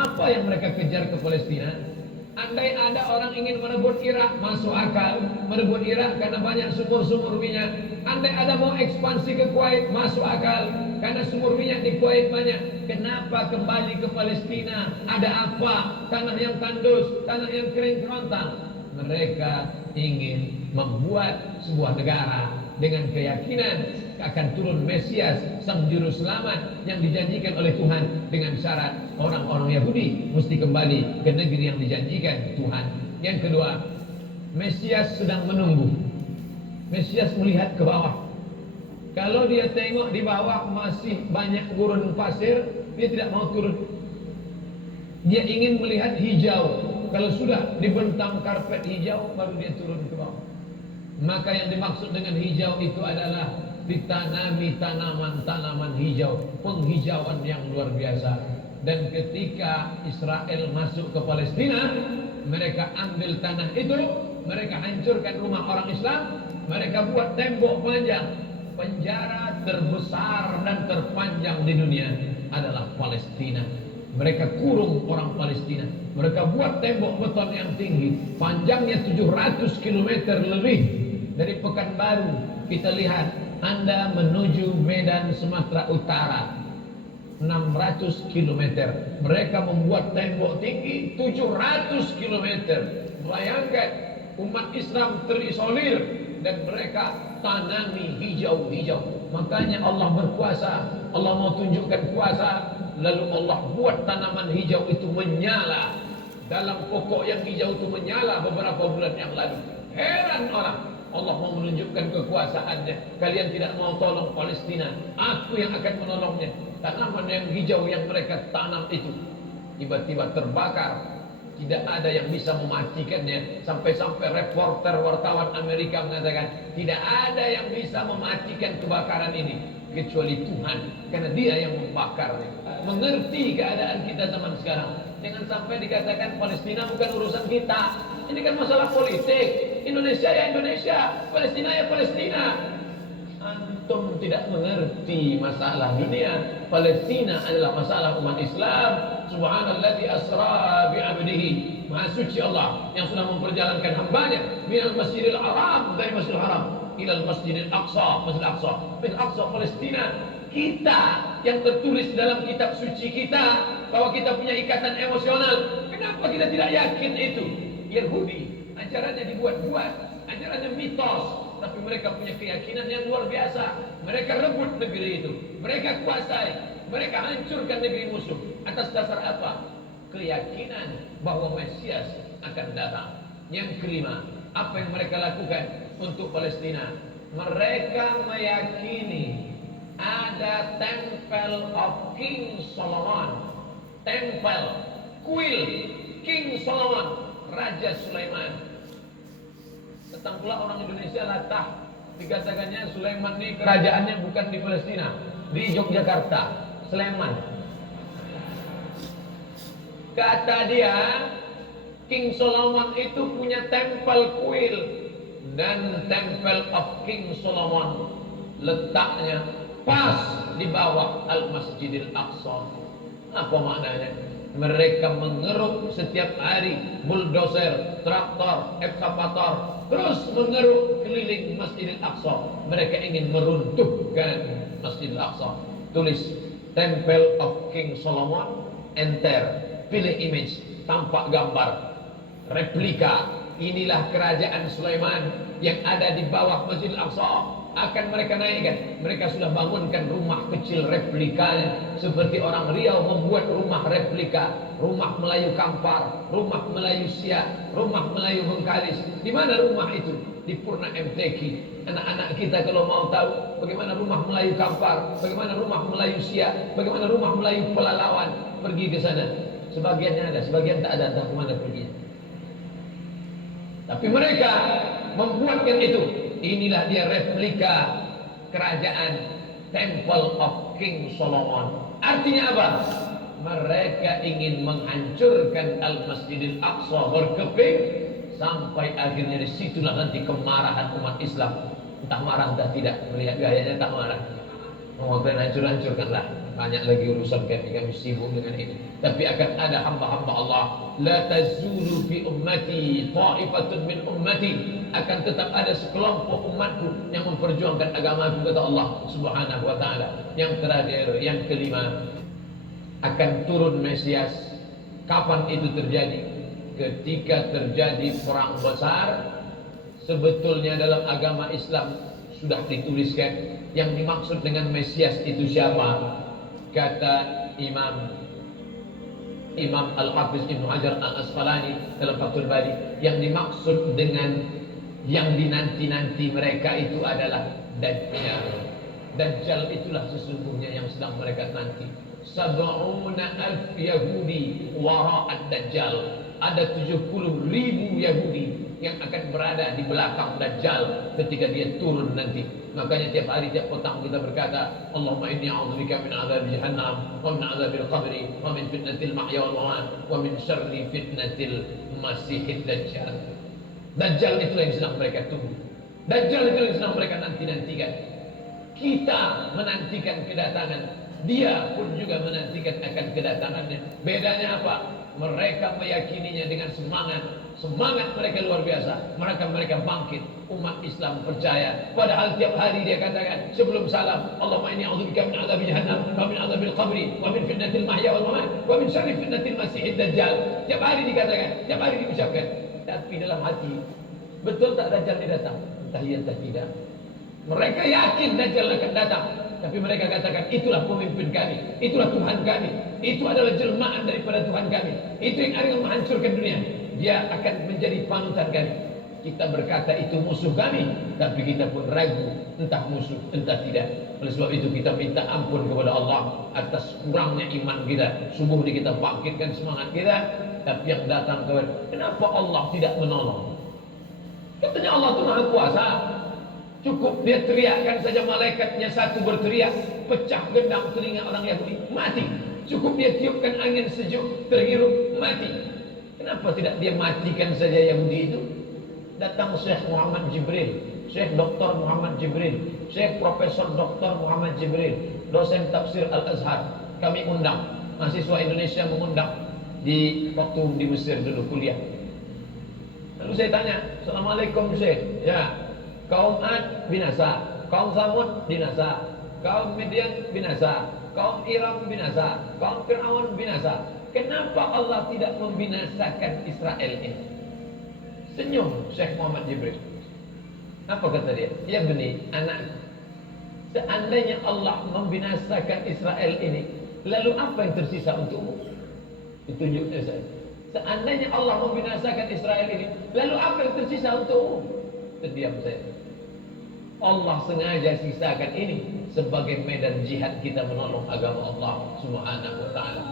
Apa yang mereka kejar ke Palestina? Andai ada orang ingin merebut Irak, masuk akal. Merebut Irak karena banyak sumur-sumur minyak. Andai ada mau ekspansi ke Kuwait, masuk akal. Karena sumur minyak di Kuwait banyak. Kenapa kembali ke Palestina? Ada apa? Tanah yang tandus, tanah yang kering kerontang. Mereka ingin membuat sebuah negara dengan keyakinan akan turun Mesias, sang juru selamat yang dijanjikan oleh Tuhan, dengan syarat orang-orang Yahudi mesti kembali ke negeri yang dijanjikan Tuhan. Yang kedua, Mesias sedang menunggu. Mesias melihat ke bawah. Kalau dia tengok di bawah masih banyak gurun pasir, dia tidak mau turun. Dia ingin melihat hijau. Kalau sudah dibentang karpet hijau, baru dia turun ke bawah. Maka yang dimaksud dengan hijau itu adalah ditanami tanaman-tanaman hijau, penghijauan yang luar biasa. Dan ketika Israel masuk ke Palestina, mereka ambil tanah itu, mereka hancurkan rumah orang Islam, mereka buat tembok panjang. Penjara terbesar dan terpanjang di dunia adalah Palestina. Mereka kurung orang Palestina. Mereka buat tembok beton yang tinggi, panjangnya 700 km lebih. Dari Pekanbaru kita lihat, Anda menuju Medan Sumatera Utara 600 km. Mereka membuat tembok tinggi 700 km. Bayangkan, umat Islam terisolir dan mereka tanami hijau-hijau. Makanya Allah berkuasa. Allah mau tunjukkan kuasa, lalu Allah buat tanaman hijau itu menyala. Dalam pokok yang hijau itu menyala beberapa bulan yang lalu. Heran orang, Allah mau menunjukkan kekuasaannya. Kalian tidak mau tolong Palestina, aku yang akan menolongnya. Tanaman yang hijau yang mereka tanam itu tiba-tiba terbakar. Tidak ada yang bisa mematikannya. Sampai-sampai reporter wartawan Amerika mengatakan, tidak ada yang bisa mematikan kebakaran ini kecuali Tuhan, karena Dia yang membakarnya. Mengerti keadaan kita zaman sekarang. Jangan sampai dikatakan Palestina bukan urusan kita. Ini kan masalah politik. Indonesia ya Indonesia, Palestina ya Palestina. Antum tidak mengerti masalah dunia. Palestina adalah masalah umat Islam. Subhanalladzi asra bi'abdihi. Maha suci Allah yang sudah memperjalankan hambanya minal masjidil haram, dari masjidil haram ilal masjidil aqsa, masjidil aqsa, masjidil aqsa Palestina. Kita yang tertulis dalam kitab suci kita bahwa kita punya ikatan emosional. Kenapa kita tidak yakin itu? Yahudi ajarannya dibuat-buat, ajarannya mitos, tapi mereka punya keyakinan yang luar biasa. Mereka rebut negeri itu, mereka kuasai, mereka hancurkan negeri musuh. Atas dasar apa? Keyakinan bahwa Mesias akan datang. Yang kelima, apa yang mereka lakukan untuk Palestina? Mereka meyakini ada Temple of King Solomon, tempel, kuil King Solomon, Raja Sulaiman. Tentang pula orang Indonesia latah dikatakannya Sulaiman ini kerajaannya bukan di Palestina, di Yogyakarta, Sleman. Kata dia, King Solomon itu punya tempel kuil, dan Temple of King Solomon letaknya pas di bawah Al-Masjidil Aqsa. Apa maknanya? Mereka mengeruk setiap hari bulldozer, traktor, ekskavator, terus mengeruk keliling Masjidil Aqsa. Mereka ingin meruntuhkan Masjidil Aqsa. Tulis Temple of King Solomon, enter, pilih image, tampak gambar, replika. Inilah kerajaan Sulaiman yang ada di bawah Masjidil Aqsa. Akan mereka naikkan. Mereka sudah bangunkan rumah kecil replikanya. Seperti orang Riau membuat rumah replika, rumah Melayu Kampar, rumah Melayu Siak, rumah Melayu Bengkalis. Di mana rumah itu? Di Purna MTQ. Anak-anak kita kalau mau tahu bagaimana rumah Melayu Kampar, bagaimana rumah Melayu Siak, bagaimana rumah Melayu Pelalawan, pergi ke sana. Sebagiannya ada, sebagian tak ada, entah kemana pergi. Tapi mereka membuatkan itu. Inilah dia replika kerajaan Temple of King Solomon. Artinya apa? Mereka ingin menghancurkan Al-Masjidil Aqsa berkeping, sampai akhirnya disitulah nanti kemarahan umat Islam. Entah marah entah tidak, melihat gayanya tak marah. Mau hancur-hancurkanlah. banyak lagi urusan kami sibuk dengan ini. Tapi akan ada hamba-hamba Allah, la tazulu fi ummati ta'ifatun min ummati, akan tetap ada sekelompok umatku yang memperjuangkan agamaku, kata Allah Subhanahu wa taala. Yang terakhir, yang kelima, akan turun Mesias. Kapan itu terjadi? Ketika terjadi perang besar. Sebetulnya dalam agama Islam sudah dituliskan yang dimaksud dengan Mesias itu siapa. Kata Imam Al-Hafiz Ibnu Hajar Al-Asqalani dalam Fathul Bari, yang dimaksud dengan yang dinanti-nanti mereka itu adalah Dajjal. Dajjal itulah sesungguhnya yang sedang mereka nanti. Sab'una alf Yahudi wara'ad Dajjal. Ada 70.000 Yahudi yang akan berada di belakang Dajjal ketika dia turun nanti. Makanya tiap hari, tiap petang kita berkata, Allahumma inni a'udzubika min azab jahannam, wa min azabil qabri, wa min fitnatil mahya wal mamat, wa min syarri fitnatil masihid Dajjal. Dajjal itu yang sedang mereka tunggu. Dajjal itu yang sedang mereka nanti-nantikan. Kita menantikan kedatangan, dia pun juga menantikan akan kedatangannya. Bedanya apa? Mereka meyakininya dengan semangat mereka luar biasa. Mereka bangkit. Umat Islam percaya. Padahal tiap hari dia katakan sebelum salam, Allahumma inni a'udzubika min adzabi jahannam, wa min adzabil qabri, wa min fitnatil mahya wal mamat, wa min syarri fitnatil masihid Dajjal. Tiap hari dikatakan, tiap hari diucapkan. Tapi dalam hati, betul tak Dajjal datang? Entah iya entah tidak. Mereka yakin Dajjal akan datang, tapi mereka katakan itulah pemimpin kami, itulah Tuhan kami, itu adalah jelmaan daripada Tuhan kami, itu yang akan menghancurkan dunia, dia akan menjadi panutan kami. Kita berkata itu musuh kami, tapi kita pun ragu entah musuh entah tidak. Oleh sebab itu kita minta ampun kepada Allah atas kurangnya iman kita. Subuh ini kita bangkitkan semangat kita, tapi yang datang kepada, kenapa Allah tidak menolong? Katanya Allah itu Maha Kuasa. Cukup dia teriakkan saja, malaikatnya satu berteriak, pecah gendang telinga orang Yahudi, mati. Cukup dia tiupkan angin sejuk, terhirup, mati. Kenapa tidak dia matikan saja Yahudi itu? Datang Syekh Muhammad Jibril, Syekh Dr. Muhammad Jibril, Syekh Profesor Dr. Muhammad Jibril, dosen tafsir Al-Azhar. Kami undang, mahasiswa Indonesia mengundang di waktu di Mesir dulu kuliah. Lalu saya tanya, Assalamualaikum Syekh. Ya, kaum Ad binasa, kaum Samud binasa, kaum Midian binasa, kaum Iram binasa, kaum Fir'aun binasa. Kenapa Allah tidak membinasakan Israel ini? Senyum Syekh Muhammad Jibril. Apa kata dia? Ya benih, anak. Seandainya Allah membinasakan Israel ini, lalu apa yang tersisa untukmu? Ditunjuknya saya. Seandainya Allah membinasakan Israel ini, lalu apa yang tersisa untukmu? Terdiam saya. Allah sengaja sisakan ini sebagai medan jihad kita menolong agama Allah Subhanahu wa taala.